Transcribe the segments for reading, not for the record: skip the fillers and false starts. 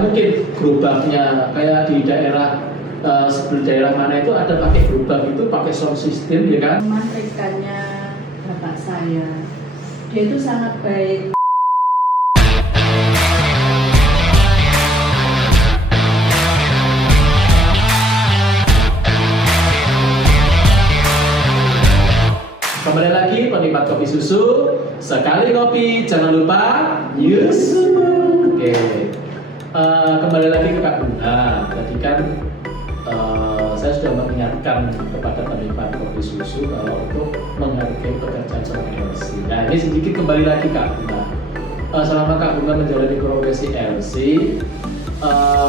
mungkin gerobaknya kayak di daerah sebelah daerah mana itu ada pakai gerobak itu pakai sound system ya kan. Teman rekannya bapak saya, dia itu sangat baik. Kembali lagi penikmat kopi susu, sekali kopi jangan lupa yusu. Oke, kembali lagi ke Kak Bunga. Tadi kan saya sudah mengingatkan kepada penikmat kopi susu kalau untuk menghargai pekerjaan seorang LC. Nah ini sedikit kembali lagi Kak Bunga. Selama Kak Bunga menjalani profesi LC,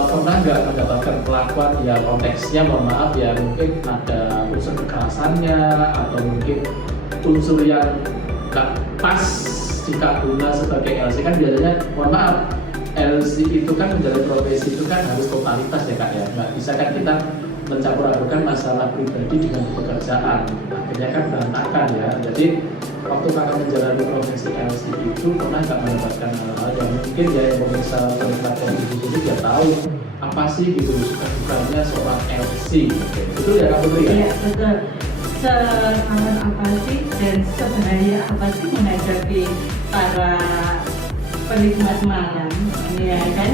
pernah nggak mendapatkan perlakuan ya konteksnya mohon maaf ya mungkin ada unsur kekerasannya atau mungkin unsur yang nggak pas di Kak Bunga sebagai LC kan biasanya mohon maaf LC itu kan menjalani profesi itu kan harus totalitas ya Kak ya, nggak bisa kan kita mencampur adukan masalah pribadi dengan pekerjaan akhirnya kan berantakan ya. Jadi waktu Kakak menjalani profesi LC itu pernah nggak mendapatkan hal-hal yang mungkin ya yang pemirsa penikmat kopi susu itu dia tahu apa sih gitu suka-sukanya seorang LC betul ya Kak Putri ya? Iya betul. Seaman apa sih dan sebenarnya apa sih menghadapi para penikmat malam ya kan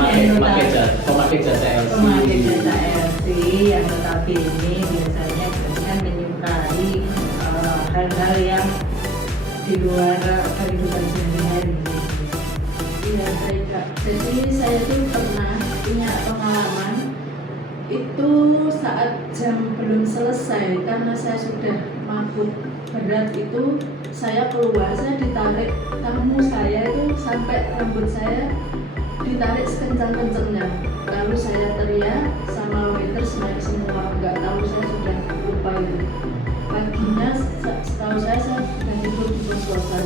pemakai jasa LC yang notabene biasanya dengan menyukai hal-hal yang di luar kehidupan sehari-hari. Iya baik Kak. Jadi saya tuh pernah punya pengalaman itu saat jam belum selesai karena saya sudah mabuk berat itu saya keluar, saya ditarik tamu saya itu sampai rambut saya ditarik sekencang-kencangnya, lalu saya teriak sama waiters naik semua, nggak tahu saya sudah lupa itu. Paginya setahu saya sudah tidur di kos-kosan.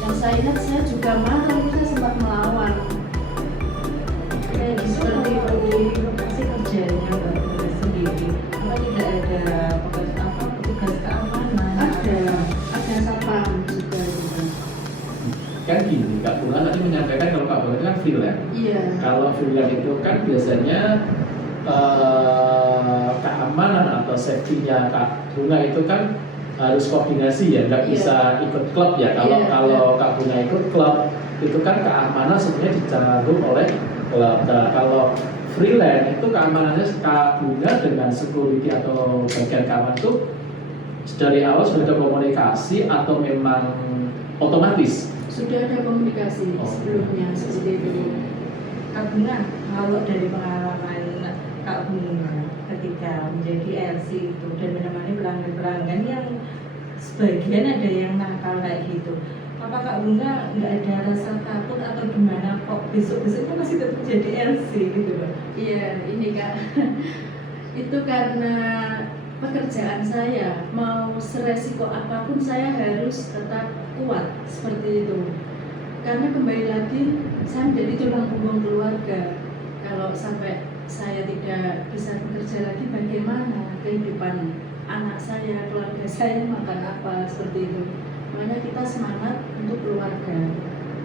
Yang saya ingat saya juga marah, saya sempat melawan. Seperti di lokasi kerjanya Mbak Bunga sendiri, apa tidak ada petugas keamanan? Ada satpam juga. Kan gini, Kak Bunga tadi menyampaikan kalau Kak Bunga itu kan freelance. Iya. Kalau freelance itu kan biasanya keamanan atau safety-nya Kak Bunga itu kan harus koordinasi ya, nggak bisa ikut klub ya. Kalau Kak Bunga ikut klub itu kan keamanan sebenarnya ditanggung oleh klub. Nah, kalau freelance itu keamanannya Kak Bunga dengan security atau bagian keamanan itu dari awal sudah ada komunikasi atau memang otomatis? Sudah ada komunikasi sebelumnya seperti itu. Kak Bunga, kalau dari pengalaman Kak Bunga ketika menjadi LC itu dan menemani pelanggan-pelanggan yang sebagian ada yang nakal kayak gitu, apa Kak Bunga nggak ada rasa takut atau gimana kok besok-besoknya masih tetap jadi LC gitu Pak? Iya, ini Kak. Itu karena pekerjaan saya, mau seresiko apapun saya harus tetap kuat seperti itu. Karena kembali lagi saya menjadi tulang punggung keluarga. Kalau sampai saya tidak bisa bekerja lagi, bagaimana kehidupan anak saya, keluarga saya makan apa seperti itu. Makanya kita semangat untuk keluarga.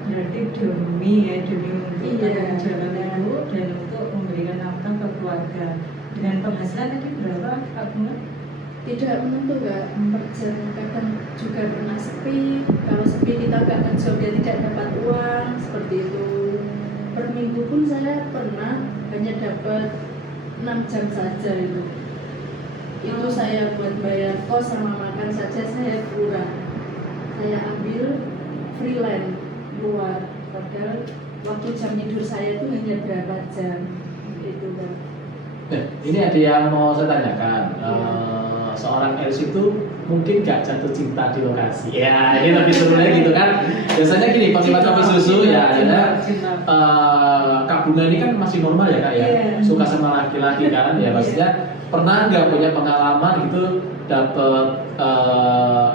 Berarti demi untuk tanggung jawab ibu dan untuk memberikan nafkah ke keluarga. Dengan penghasilan tadi berapa Kak Bunga? Tidak menentu Kak, kadang juga pernah sepi. Kalau sepi kita nggak kerja dia tidak dapat uang seperti itu. Per minggu pun saya pernah hanya dapat 6 jam saja itu. Itu saya buat bayar kos sama makan saja saya kurang. Saya ambil freelance luar, padahal waktu jam tidur saya itu hanya berapa jam itu Kak. Ini ada yang mau saya tanyakan. Seorang LC itu mungkin gak jatuh cinta di lokasi. Ya, ini lebih seru lagi gitu kan. Biasanya gini, penikmat kopi susu ya, Kak Bunga ini kan masih normal ya Kak ya. Suka sama laki-laki kan. Ya maksudnya pernah nggak punya pengalaman gitu dapet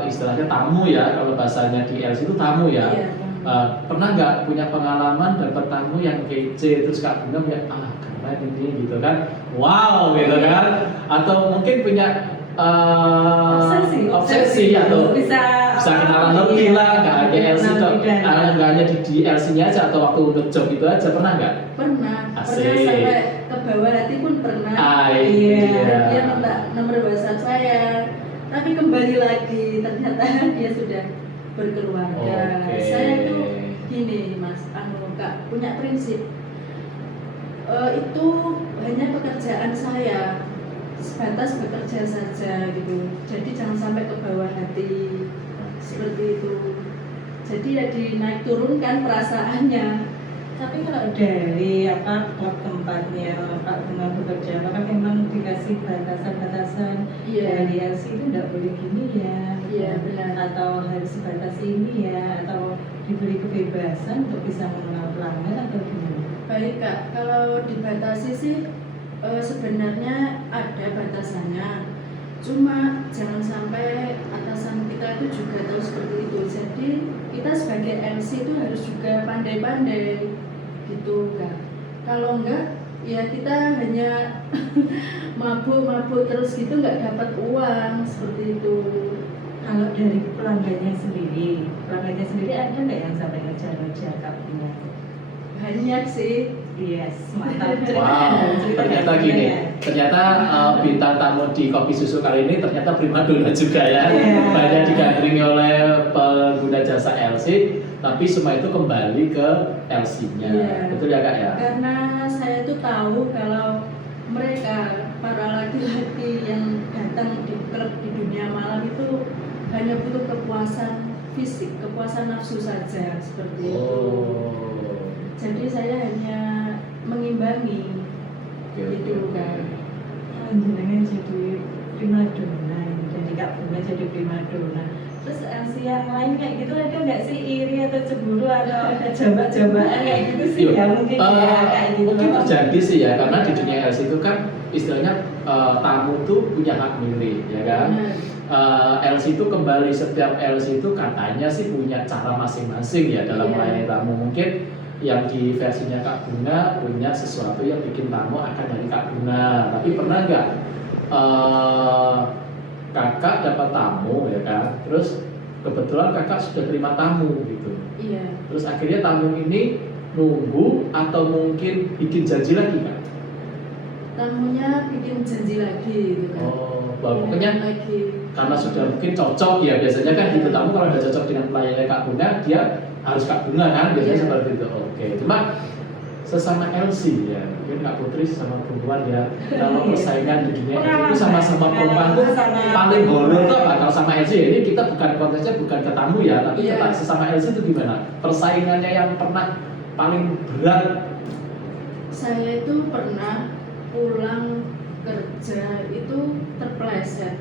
istilahnya tamu ya, kalau bahasanya di LC itu tamu ya. Pernah nggak punya pengalaman dapet tamu yang kece terus Kak Bunga punya keren ini gitu kan, wow gitu kan, atau mungkin punya obsesi atau bisa kenalan lebih lah, nggak hanya LC Kenal tuh, bidang. nggak hanya di LC-nya aja atau waktu ngejob itu aja, pernah nggak? Pernah Asik. sampai ke bawah hati pun pernah. Iya. Dia minta nomor WhatsApp saya, tapi kembali lagi ternyata dia sudah berkeluarga. Oke. Saya itu gini mas, Kak, punya prinsip. Itu hanya pekerjaan saya, sebatas bekerja saja gitu. Jadi jangan sampai ke bawah hati seperti itu. Jadi ya dinaik turunkan perasaannya. Tapi kalau dari klub tempatnya Kak Bunga bekerja, apakah memang dikasih batasan-batasan Iya. dari LC itu nggak boleh gini ya? Iya, benar. Atau harus sebatas ini ya? Atau diberi kebebasan untuk bisa mengenal pelanggan atau gimana? Baik Kak, kalau dibatasi sih sebenarnya ada batasannya. Cuma jangan sampai atasan kita itu juga tahu seperti itu. Jadi kita sebagai MC itu harus juga pandai-pandai gitu Kak. Kalau enggak ya kita hanya mabuk-mabuk terus gitu, nggak dapat uang seperti itu. Kalau dari pelanggannya sendiri ada nggak yang sampai ngejar-ngejar Kak Bunga? Banyak sih. Yes, mantap. Wow, ternyata gini, ternyata bintang tamu di Kopi Susu kali ini ternyata primadona juga ya. Iya. Banyak digandrungi oleh pengguna jasa LC, tapi semua itu kembali ke LC-nya. Iya. Betul ya Kak ya? Karena saya tuh tahu kalau mereka para laki-laki yang datang di klub di dunia malam itu hanya butuh kepuasan fisik, kepuasan nafsu saja seperti itu. Oh. Jadi saya hanya mengimbangi gitu kan. Jenengan jadi primadona ini, jadi Kak Bunga jadi primadona. Terus LC yang lain kayak gitu ada nggak sih iri atau cemburu atau ada jambak-jambakan kayak gitu sih? Ya mungkin ya kayak gitu. Mungkin terjadi sih ya, karena di dunia LC itu kan istilahnya tamu tuh punya hak milih, ya kan? LC itu kembali, setiap LC itu katanya sih punya cara masing-masing ya dalam Iya. melayani tamu. Mungkin yang di versinya Kak Bunga punya sesuatu yang bikin tamu akan dari Kak Bunga. Tapi pernah nggak kakak dapat tamu ya kan? Terus kebetulan kakak sudah terima tamu gitu. Iya. Terus akhirnya tamu ini nunggu atau mungkin bikin janji lagi kan? Tamunya bikin janji lagi gitu kan. Oh, pokoknya lagi. karena sudah mungkin cocok ya, biasanya kan gitu, tamu kalau udah cocok dengan pelayannya Kak Bunga, dia harus Kak Bunga kan, biasanya Iya. seperti itu. Oke, cuma sesama LC ya, mungkin Kak Putri sama perempuan ya, kalau persaingan di dunia itu sama-sama perempuan tuh paling horor tuh apa? Kalau sama LC ya, ini kita bukan konteksnya bukan ke tamu ya, tapi Iya. kita sesama LC itu gimana? Persaingannya yang pernah paling berat? Saya itu pernah pulang kerja itu terpeleset.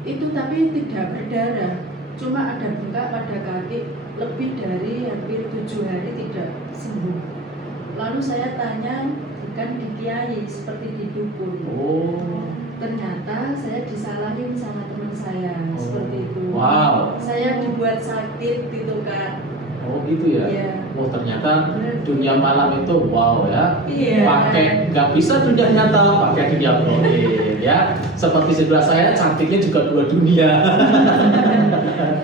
Itu tapi tidak berdarah, cuma ada bengkak pada kaki lebih dari hampir 7 hari tidak sembuh. Lalu saya tanya, bukan di kiai seperti di dukun. Oh, Ternyata saya disalahin sama teman saya seperti itu. wow. Saya dibuat sakit gitu Kak. Oh gitu ya? Iya. Oh ternyata dunia malam itu wow ya. Iya. Pakai nggak bisa dunia nyata, pakai dunia goib ya. Seperti sebelah saya cantiknya juga dua dunia.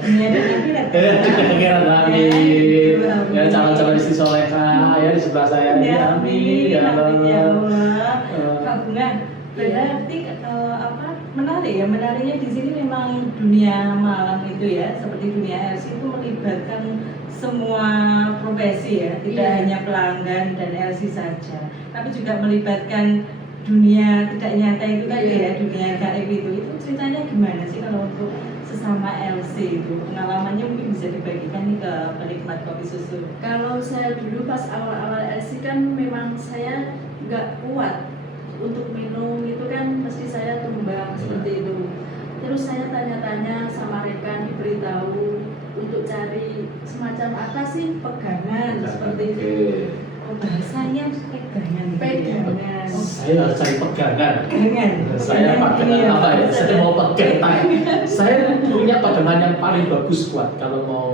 Dunia dan akhirat. Kira-kira amin. Ya calon-calon istri soleha ya di sebelah saya. Ya, Amin. Ya amin ya Allah. Allah. Kak Bunga, Iya. berarti menarik ya, menariknya di sini memang dunia malam itu ya, seperti dunia LC itu melibatkan semua profesi ya, tidak Iya. hanya pelanggan dan LC saja, tapi juga melibatkan dunia tidak nyata itu tadi Iya. ya, dunia gaib itu. Itu ceritanya gimana sih kalau untuk sesama LC itu? Pengalamannya mungkin bisa dibagikan nih ke penikmat kopi susu. Kalau saya dulu pas awal-awal LC kan memang saya nggak kuat untuk minum itu kan mesti saya tumbang seperti itu. Terus saya tanya-tanya sama rekan, diberitahu untuk cari semacam apa sih pegangan seperti itu. Oh, bahasanya pegangan. Pegangan. Saya harus cari pegangan. Pegangan. Saya pegangan apa ya? Saya mau pegang tangan. Saya punya pegangan yang paling bagus kuat kalau mau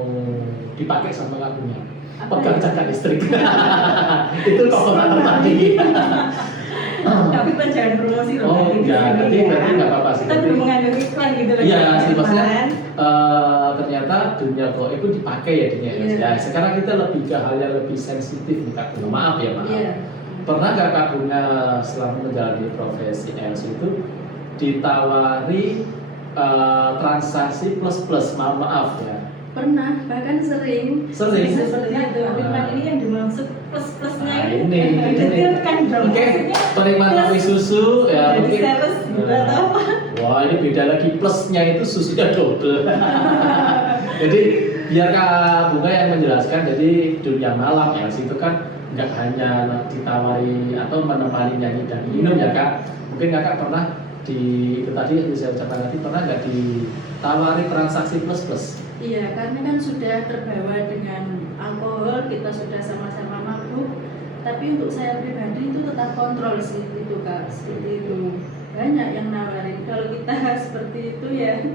dipakai sama lagunya. Apa Pegang ya? cakar listrik. Itu kok tertinggi. Tapi kan jangan promosi loh. Oh Mbak, di enggak, sini berarti nggak apa-apa sih. Kita belum mengandung iklan gitu loh. Iya sih, maksudnya Kan? ternyata dunia goib itu dipakai ya dunia Iya. ya. Sekarang kita lebih ke hal yang lebih sensitif nih Kak Bunga. Maaf ya, maaf. Iya. Pernah nggak Kak Bunga selama menjalani profesi LC itu ditawari transaksi plus maaf ya? Pernah, bahkan sering. Sering. Seperti itu. Tapi kan ini yang dimaksud plus-plusnya Nah, itu. ini. Detailkan dong. Oke, Maksudnya penikmat plus. kopi susu ya Jadi mungkin. sales gitu Nah. atau apa? Wah ini beda lagi, plusnya itu susunya double. Jadi biar Kak Bunga yang menjelaskan, jadi dunia malam ya itu kan nggak hanya ditawari atau menemani nyanyi dan minum ya Kak. Mungkin Kakak pernah itu tadi yang saya ucapkan tadi, pernah nggak ditawari transaksi plus? Iya, karena kan sudah terbawa dengan alkohol, kita sudah sama-sama mabuk. Tapi untuk saya pribadi itu tetap kontrol sih itu Kak, seperti itu. Banyak yang nawarin. Kalau kita seperti itu ya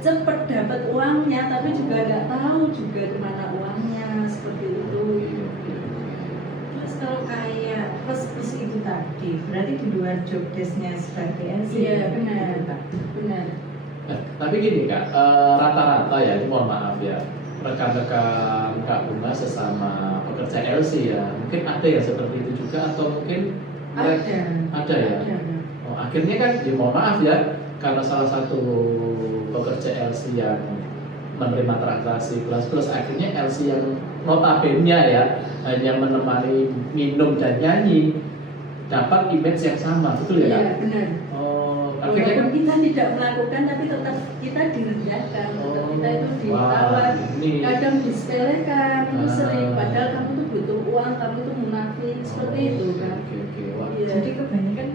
cepet dapat uangnya, tapi juga nggak tahu juga kemana uangnya, seperti itu. Terus kalau kayak plus itu tadi, berarti di luar job desk-nya sebagai LC. Iya benar, benar. Tapi gini Kak, rata-rata ya, ini mohon maaf ya, rekan-rekan Kak Bunga sesama pekerja LC ya, mungkin ada yang seperti itu juga atau mungkin ada ya. Oh, akhirnya kan, ya mohon maaf ya, karena salah satu pekerja LC yang menerima transaksi plus akhirnya LC yang notabene ya hanya menemani minum dan nyanyi dapat image yang sama, betul ya Kak? Iya benar. Oh, akhirnya kan Walaupun kita tidak melakukan, tapi tetap kita direndahkan, tetap kita itu ditawar. ini Kadang disepelekan, itu Ah. sering. Padahal kamu tuh butuh uang, kamu tuh munafik, seperti itu kan. Oke, wah. Iya. Jadi kebanyakan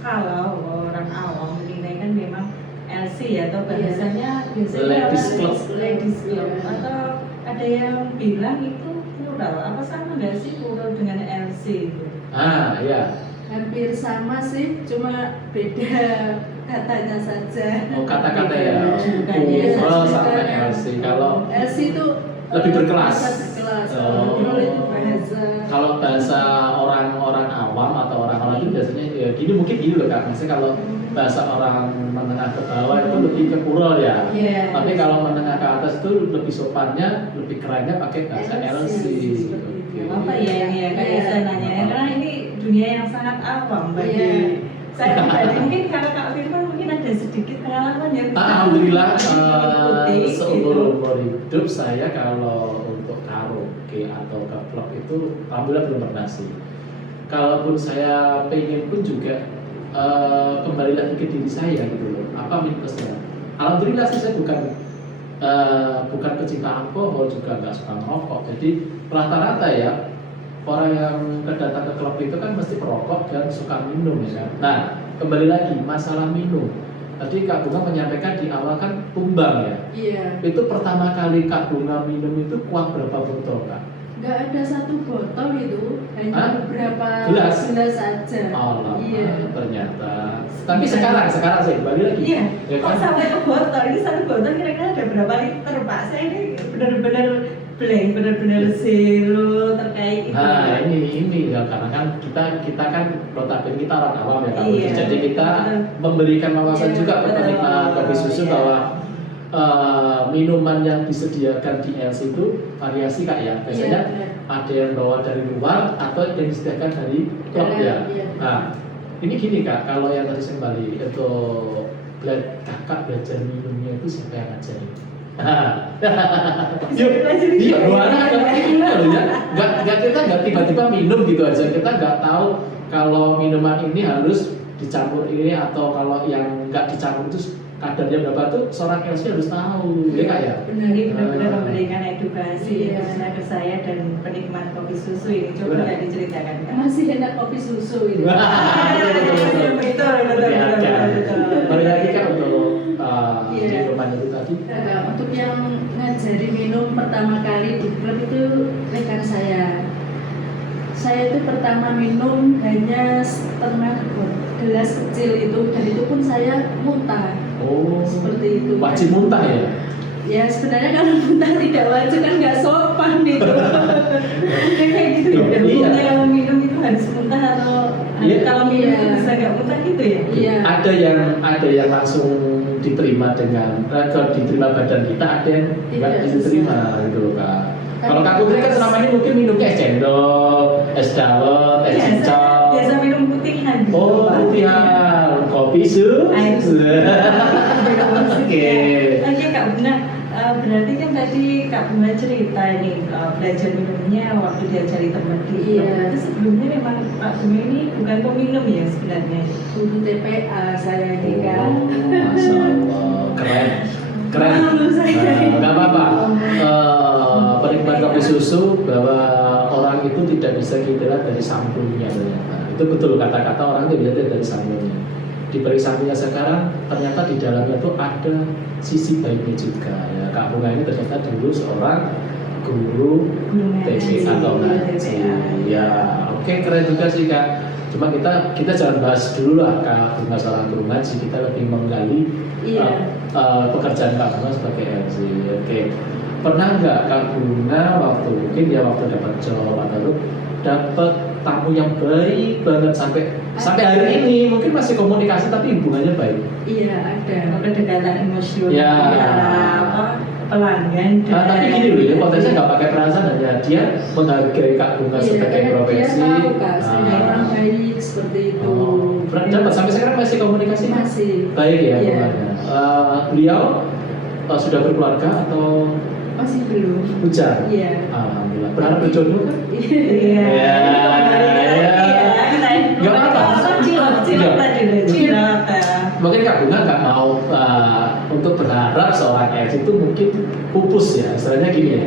kalau orang awam menilai kan memang LC ya, atau bahasanya biasanya Ladies club. ladies club. Iya. Atau ada yang bilang itu plural, apa sama nggak sih plural dengan LC itu? Ah, ya. Hampir sama sih, cuma beda katanya saja. Oh, kata-kata ya. Iya, Oh, juga. sampai LC. Kalau LC itu Lebih berkelas. berkelas. Oh. Kalau itu bahasa. kalau bahasa orang-orang awam atau orang-orang itu biasanya ya gini, mungkin gini loh Kak. Maksudnya kalau bahasa orang menengah ke bawah itu lebih ke plural ya. Iya. Tapi kalau menengah ke atas itu lebih sopannya, lebih kerennya pakai bahasa LC. seperti Oke. itu. Apa ya yang ya kayak Iya. saya nanya, karena ini dunia yang sangat awam bagi Iya. saya pribadi. Mungkin karena Kak Firman mungkin ada sedikit pengalaman ya. Alhamdulillah Mengikuti, seumur hidup saya kalau untuk karaoke atau ke klub itu alhamdulillah belum pernah sih. Kalaupun saya pengen pun juga kembali lagi ke diri saya gitu loh. Apa minusnya? Alhamdulillah sih saya bukan pecinta alkohol, juga nggak suka merokok. Jadi rata-rata ya orang yang datang ke klub itu kan mesti perokok dan suka minum ya kan. Nah kembali lagi masalah minum. Tadi Kak Bunga menyampaikan di awal kan tumbang ya. Iya. Itu pertama kali Kak Bunga minum itu kuat berapa botol Kak? Nggak ada satu botol itu, hanya Hah? beberapa Gelas? saja. Allah, Iya. ternyata. Tapi sekarang sih kembali lagi. Iya, Ya kok kan? sampai ke botol? Ini satu botol kira-kira ada berapa liter Pak? Saya ini benar-benar blank, benar-benar zero terkait itu. Nah ini ya karena kan kita kan notabene kita orang awam ya Kak. Iya. Jadi kita Betul. memberikan wawasan Iya, juga ke betul. penikmat kopi susu Iya. bahwa minuman yang disediakan di LC itu variasi Kak ya. Biasanya Iya, ada yang bawa dari luar atau yang disediakan dari klub ya. Iya. Nah, ini gini Kak, kalau yang tadi saya kembali untuk kakak belajar minumnya itu siapa yang ngajarin? Yuk, iya, doanya nggak gimana loh ya, kita nggak tiba-tiba minum gitu aja, kita nggak tahu kalau minuman ini harus dicampur ini atau kalau yang nggak dicampur itu kadarnya berapa tuh seorang LC harus tahu, ya Kak ya? Benar, ini benar-benar memberikan edukasi Iya. khususnya ke saya dan penikmat kopi susu ini. Coba Benar. nggak diceritakan Kak? Masih enak kopi susu itu. Betul, betul. Balik lagi Kak untuk Iya. minuman itu tadi. Untuk yang ngajari minum pertama kali di klub itu rekan saya. Saya itu pertama minum hanya setengah gelas kecil itu, dan itu pun saya muntah. Oh, Seperti itu. wajib muntah ya? Ya sebenarnya kalau muntah tidak wajib kan nggak sopan gitu. Kayak gitu ya. Iya. Hukumnya kalau minum itu harus muntah atau Iya. kalau minum bisa nggak muntah gitu ya? Iya. Ada yang langsung diterima dengan diterima badan kita, ada yang nggak Tidak diterima gitu loh Kak. Kalau Kak Putri kan selama ini mungkin minumnya es cendol, es dawet, es cincau. Biasa minum putihan. Oh, putihan, kopi su. Air susu. Oke. Oke Kak Bunga, berarti kan tadi Kak Bunga cerita ini belajar minumnya waktu diajari teman di Iya. itu sebelumnya memang Kak Bunga ini bukan peminum ya sebenarnya. Guru TPA saya ini kan. Oh, Masya Allah, keren. Malu saya. Nggak apa-apa. Penikmat kopi susu bahwa orang itu tidak bisa kita lihat dari sampulnya ternyata. Itu betul kata-kata orang itu bisa dari sampulnya. Di balik sampulnya sekarang ternyata di dalamnya tuh ada sisi baiknya juga. Ya, Kak Bunga ini ternyata dulu seorang guru TPA atau ngaji. Ya, oke, keren juga sih Kak. Cuma kita jangan bahas dulu lah Kak Bunga seorang guru ngaji, kita lebih menggali Iya. pekerjaan Kak Bunga sebagai MC. Oke. Pernah nggak Kak Bunga waktu mungkin ya waktu dapat job atau dapat tamu yang baik banget sampai hari ini mungkin masih komunikasi tapi hubungannya baik. Iya, ada. Kedekatan emosional Ya. apa pelanggan Tapi gini loh ya, konteksnya nggak pakai perasaan hanya dia menghargai Kak Bunga Iya, sebagai dia profesi. tahu Kak, saya Ah. orang baik seperti itu. Oh, dapat sampai sekarang masih komunikasi? Masih. Baik ya Iya. hubungannya. Beliau sudah berkeluarga atau Masih belum. hujan? Iya. Alhamdulillah. Berharap berjodoh kan? Iya. Nggak apa-apa. Cilok tadi deh. Cilok. Mungkin Kak Bunga nggak mau untuk berharap seorang ex itu mungkin pupus ya. Istilahnya gini ya.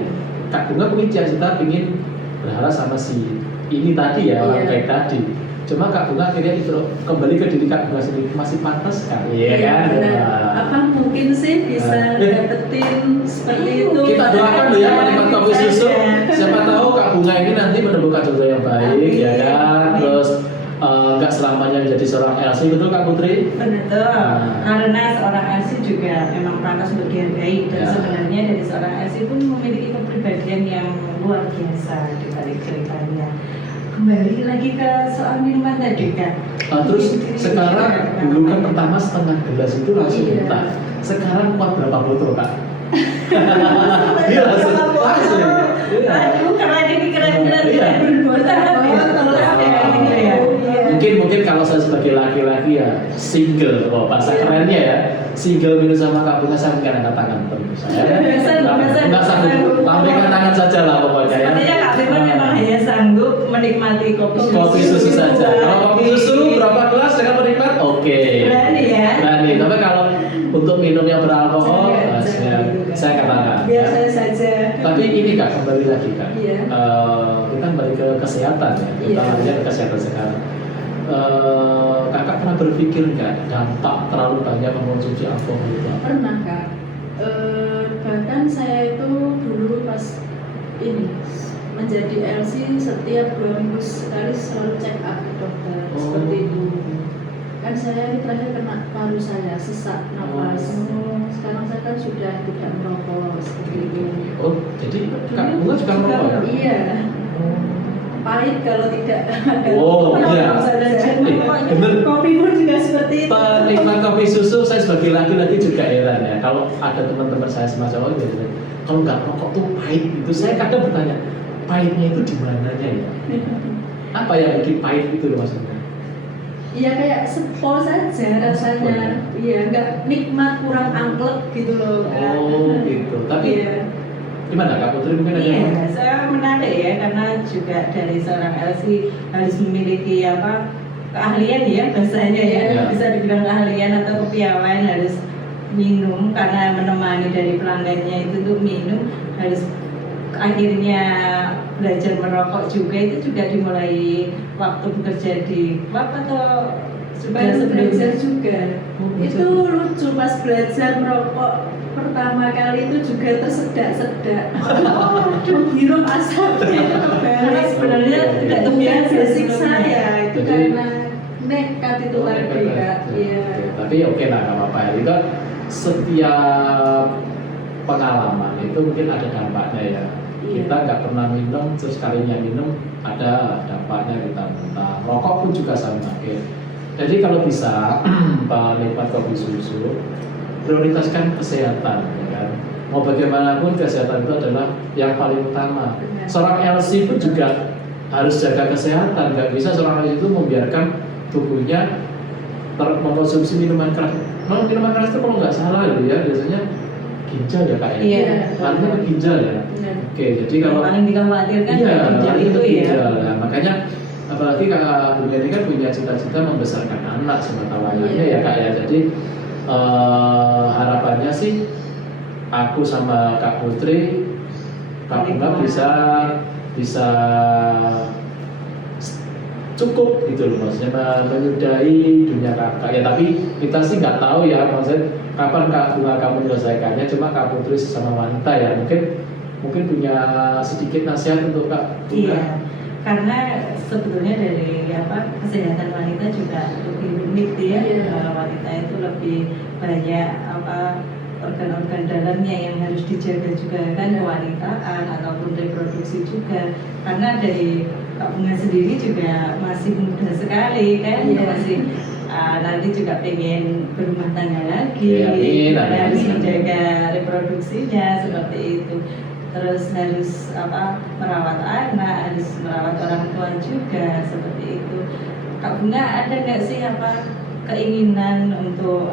Kak Bunga mungkin cita-cita ingin berharap sama si ini tadi ya, orang Iya. baik tadi. Cuma Kak Bunga akhirnya kembali ke diri Kak Bunga sendiri, masih pantas kan? Iya kan? benar. Nah. Apa mungkin sih bisa dapetin seperti itu? Kita doakan loh ya penikmat kopi susu. Siapa tahu Kak Bunga ini nanti menemukan jodoh yang baik, Amin. ya kan? Terus nggak selamanya menjadi seorang LC, betul Kak Putri? Betul, karena seorang LC juga memang pantas untuk dihargai dan Ya. sebenarnya dari seorang LC pun memiliki kepribadian yang luar biasa di balik ceritanya. Kembali lagi ke soal minuman tadi kan. Terus sekarang dulu kan pertama setengah gelas itu langsung Iya. muntah. Sekarang kuat berapa botol Kak? Iya langsung. Iya. Aduh, keren ini keren-keren. Iya. Mungkin kalau saya sebagai laki-laki ya single, bahasa kerennya ya single minum sama Kak Bunga saya mungkin angkat tangan terus. Saya nggak sanggup, lambaikan tangan saja lah pokoknya ya. Sepertinya Kak Bima memang hanya sanggup menikmati kopi susu. Saja. Kalau kopi susu berapa gelas dengan penikmat? Oke. Berani ya. Berani. Tapi kalau untuk minum yang beralkohol, Jangan. saya katakan. Biasa saja. Tapi ini Kak, kembali lagi Kak. Iya. Kita kembali ke kesehatan ya. Kita Iya. lihat ke kesehatan sekarang. Kakak pernah berpikir nggak dampak terlalu banyak mengonsumsi alkohol itu? Pernah Kak. Bahkan saya itu dulu pas ini menjadi LC setiap 2 minggu sekali selalu check up ke dokter seperti itu. Kan saya ini terakhir kena paru saya sesak napas. Sekarang saya kan sudah tidak merokok seperti itu. Oh, jadi Kak Bunga juga merokok ya? Iya. Pahit kalau tidak ada. Oh, iya. Bener. Kopi pun juga seperti itu. Penikmat kopi susu, saya sebagai laki-laki juga heran ya. Kalau ada teman-teman saya semacam itu, kalau nggak rokok tuh pahit itu. Saya kadang bertanya, pahitnya itu di mananya ya? Apa yang bikin pahit itu loh maksudnya? Iya kayak sepol saja rasanya. Iya, nggak nikmat, kurang angklek gitu loh. Kak. Oh gitu. Tapi Iya. gimana Kak Putri mungkin ada yang Iya, saya menarik ya karena juga dari seorang LC harus memiliki apa keahlian ya bahasanya ya, Iya. bisa dibilang keahlian atau kepiawaian harus minum karena menemani dari pelanggannya itu untuk minum harus akhirnya belajar merokok juga itu juga dimulai waktu bekerja di klub atau sudah Baru belajar sebelumnya? juga. Itu lucu pas belajar merokok pertama kali itu juga tersedak-sedak. Menghirup asapnya itu Karena kebalik. sebenarnya tidak Itu terbiasa basic sebelumnya. saya itu Jadi- karena nekat itu tadi Kak. Iya. Tapi oke lah nggak apa-apa ya. Itu setiap pengalaman itu mungkin ada dampaknya ya. Kita nggak pernah minum, terus kalinya minum ada dampaknya kita muntah. Rokok pun juga sama. Oke. Jadi kalau bisa penikmat kopi susu prioritaskan kesehatan, ya kan? Mau bagaimanapun kesehatan itu adalah yang paling utama. Benar. Seorang LC pun juga harus jaga kesehatan. Nggak bisa seorang LC itu membiarkan tubuhnya mengkonsumsi minuman keras. Minuman keras itu kalau nggak salah ya biasanya ginjal ya kak ya. Iya. Artinya ke ginjal ya. Benar. Oke, jadi kalau Yang paling dikhawatirkan iya, ginjal itu itu ya. ginjal. Nah, makanya apalagi kakak Bunda ini kan punya cita-cita membesarkan anak sementara ya kak ya. Jadi harapannya sih aku sama Kak Putri, Kak Bunga bisa cukup gitu loh, maksudnya menyudahi dunia kakak ya. Tapi kita sih nggak tahu ya maksudnya kapan Kak Bunga kamu menyelesaikannya. Cuma Kak Putri sesama wanita ya mungkin punya sedikit nasihat untuk Kak Bunga. Iya, karena sebetulnya dari kesehatan wanita juga lebih unik ya. Iya. Wanita itu lebih banyak organ-organ dalamnya yang harus dijaga juga kan, kewanitaan ataupun reproduksi juga. Karena dari Kak Bunga sendiri juga masih muda sekali kan, Iya. masih nanti juga pengen berumah tangga lagi, Iya, amin, amin. harus menjaga reproduksinya seperti itu. Terus harus merawat anak, harus merawat orang tua juga seperti itu. Kak Bunga ada nggak sih keinginan untuk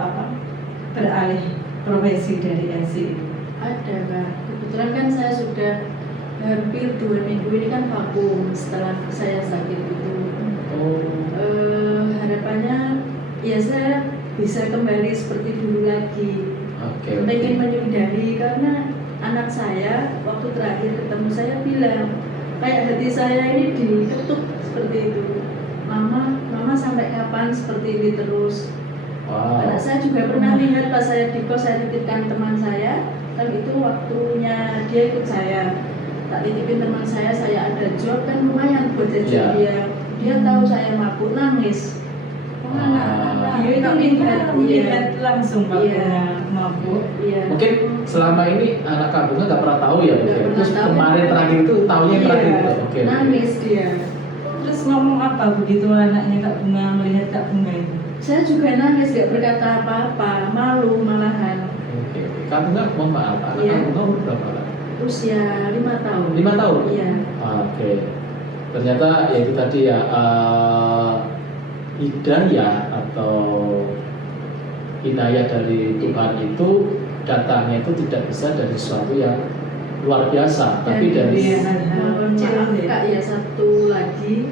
beralih profesi dari LC ini? Ada Kak. Kebetulan kan saya sudah hampir 2 minggu ini kan vakum setelah saya sakit itu. Harapannya ya saya bisa kembali seperti dulu lagi. Oke. Pengen menyudahi karena anak saya waktu terakhir ketemu saya bilang kayak hati saya ini diketuk seperti itu. Mama sampai kapan seperti ini terus? Wow. Karena saya juga pernah lihat pas saya di kos, saya titipkan teman saya, kan itu waktunya dia ikut saya. Tak titipin teman saya ada job kan lumayan buat jajan dia tahu saya mabuk nangis. Dia itu melihat langsung Kak Bunga mabuk. Iya. Mungkin selama ini anak Kak Bunga nggak pernah tahu ya. Nggak pernah Terus tahu. kemarin terakhir itu tahunya terakhir itu. Oke. Nangis dia. Terus ngomong apa begitu anaknya Kak Bunga melihat Kak Bunga itu? Saya juga nangis, gak berkata apa-apa, malu malahan. Oke. Kak Bunga mohon maaf, anak Iya. Kak Bunga umur berapa Kak? Usia 5 tahun. 5 tahun? Iya. Oke. Ternyata ya itu tadi ya hidayah atau inayah dari Tuhan itu datangnya itu tidak bisa dari sesuatu yang luar biasa, tapi dari Mohon maaf Kak ya, satu lagi.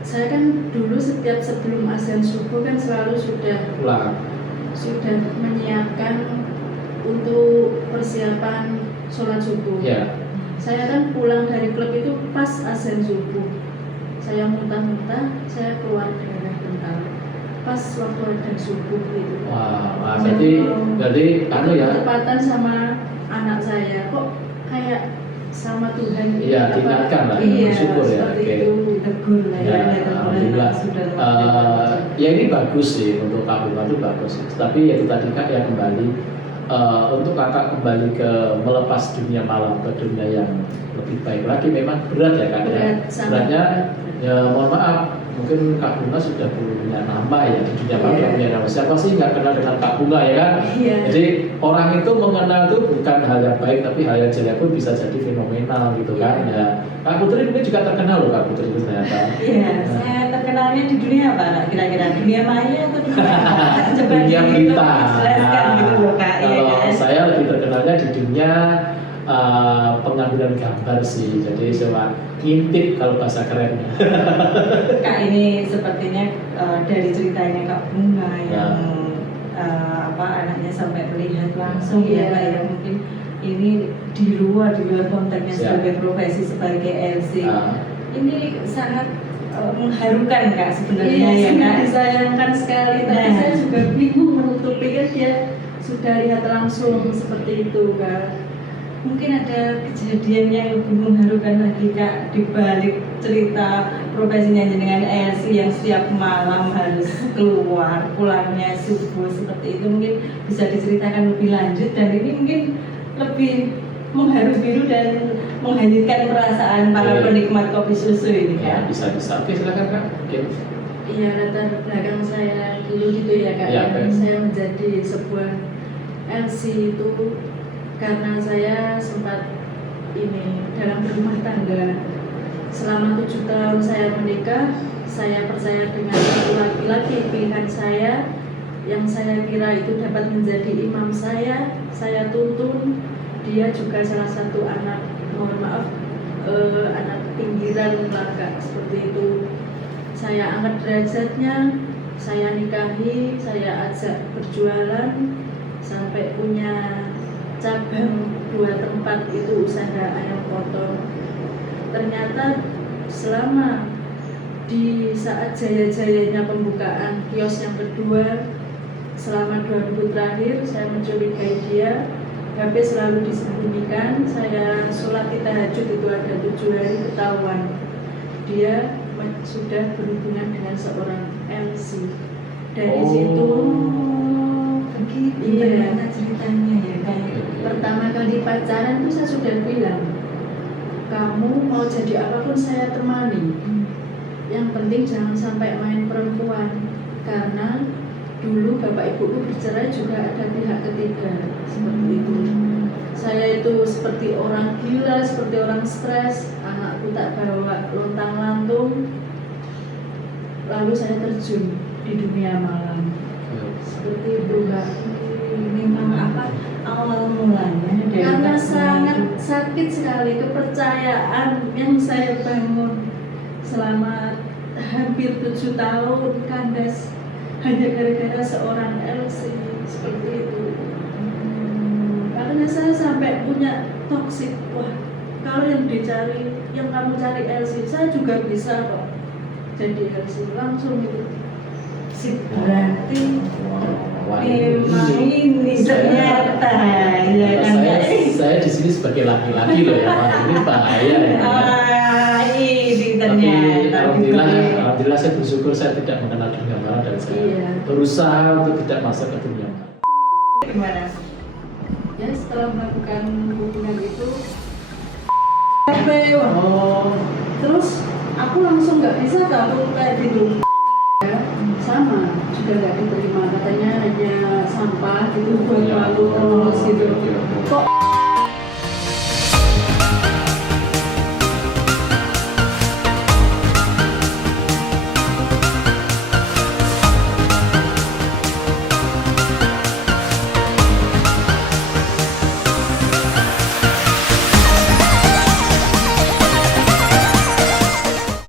Saya kan dulu setiap sebelum azan subuh kan selalu sudah ulang. menyiapkan untuk persiapan sholat subuh. Ya. Saya kan pulang dari klub itu pas azan subuh. Saya muntah-muntah, saya keluar darah bentar. Pas waktu azan subuh gitu. Wah, jadi anu ya. Ketepatan sama anak saya, kok kayak sama Tuhan. Iya, diingatkan lah, Iya, bersyukur ya. seperti Oke. itu. tegur lah Ya, ya, alhamdulillah. sudah Ya ini bagus sih untuk Kak Bunga itu bagus. Tapi ya itu tadi Kak ya kembali untuk kakak kembali ke melepas dunia malam ke dunia yang lebih baik lagi memang berat ya Kak ya. Berat, sangat Beratnya berat. ya mohon maaf mungkin Kak Bunga sudah punya nama ya di dunia malam Iya. sudah punya nama. Siapa sih nggak kenal dengan Kak Bunga ya kan? Iya. Jadi orang itu mengenal itu bukan hal yang baik tapi hal yang jelek pun bisa jadi fenomenal gitu kan Iya. ya. Kak Putri mungkin juga terkenal loh Kak Putri itu ternyata. Iya, saya terkenalnya di dunia apa Kak? Kira-kira dunia maya atau dunia apa? Coba Dunia berita. dijelaskan gitu loh Kak, iya Kalau kan? saya lebih terkenalnya di dunia pengambilan gambar sih. Jadi cuma ngintip kalau bahasa kerennya. Kak ini sepertinya dari ceritanya Kak Bunga Ya. yang anaknya sampai melihat langsung ya Kak ya, mungkin ini di luar konteksnya Siap. sebagai profesi sebagai LC Nah, ini sangat mengharukan Kak sebenarnya Iya, ya sangat Kak. disayangkan sekali. Tapi Nah. saya juga bingung menutupi kan dia sudah lihat langsung seperti itu kan. Mungkin ada kejadian yang lebih mengharukan lagi Kak di balik cerita profesinya dengan LC yang setiap malam harus keluar, pulangnya subuh seperti itu, mungkin bisa diceritakan lebih lanjut dan ini mungkin lebih mengharu biru dan menghanyutkan perasaan para Oke. penikmat kopi susu ini Ya, kan. bisa. Oke, silakan Kak. Oke. Iya, latar belakang saya dulu gitu ya Kak. Iya, Kak. Saya menjadi sebuah LC itu karena saya sempat ini dalam berumah tangga. Selama 7 tahun saya menikah, saya percaya dengan satu laki-laki pilihan saya yang saya kira itu dapat menjadi imam saya tuntun. Dia juga salah satu anak, mohon maaf, anak pinggiran lah Kak, seperti itu. Saya angkat derajatnya, saya nikahi, saya ajak berjualan sampai punya cabang 2 tempat itu usaha ayam potong. Ternyata selama di saat jaya-jayanya pembukaan kios yang kedua, selama 2 minggu terakhir saya mencurigai dia, HP selalu disembunyikan. Saya sholat tahajud itu ada 7 hari ketahuan dia sudah berhubungan dengan seorang LC. Dari situ Begitu Iya. ternyata ceritanya ya kan. pertama kali pacaran itu saya sudah bilang, kamu mau jadi apapun saya temani, yang penting jangan sampai main perempuan, karena dulu bapak ibuku bercerai juga ada pihak ketiga seperti itu. Saya itu seperti orang gila, seperti orang stres, anakku tak bawa lontang lantung, lalu saya terjun di dunia malam seperti itu Kak. Memang apa awal mulanya dari Karena Kak sangat Guna sakit sekali kepercayaan yang saya bangun selama hampir 7 tahun kandas hanya gara-gara seorang LC seperti itu. Karena saya sampai punya toksik, wah kalau yang dicari, yang kamu cari LC, saya juga bisa kok jadi LC langsung itu. sip berarti Wah, memang ini ternyata ya kan saya di sini sebagai laki-laki loh ya, Pak. Ini bahaya ya. ini Tapi ternyata alhamdulillah saya bersyukur saya tidak mengenal dunia mara dan saya Iya. berusaha untuk tidak masuk ke dunia mara. gimana? Ya setelah melakukan hubungan itu, Oh, terus aku langsung nggak bisa tahu kayak gitu. Ya, sama juga nggak diterima, katanya hanya sampah gitu buat ya. lalu gitu. Oke. Kok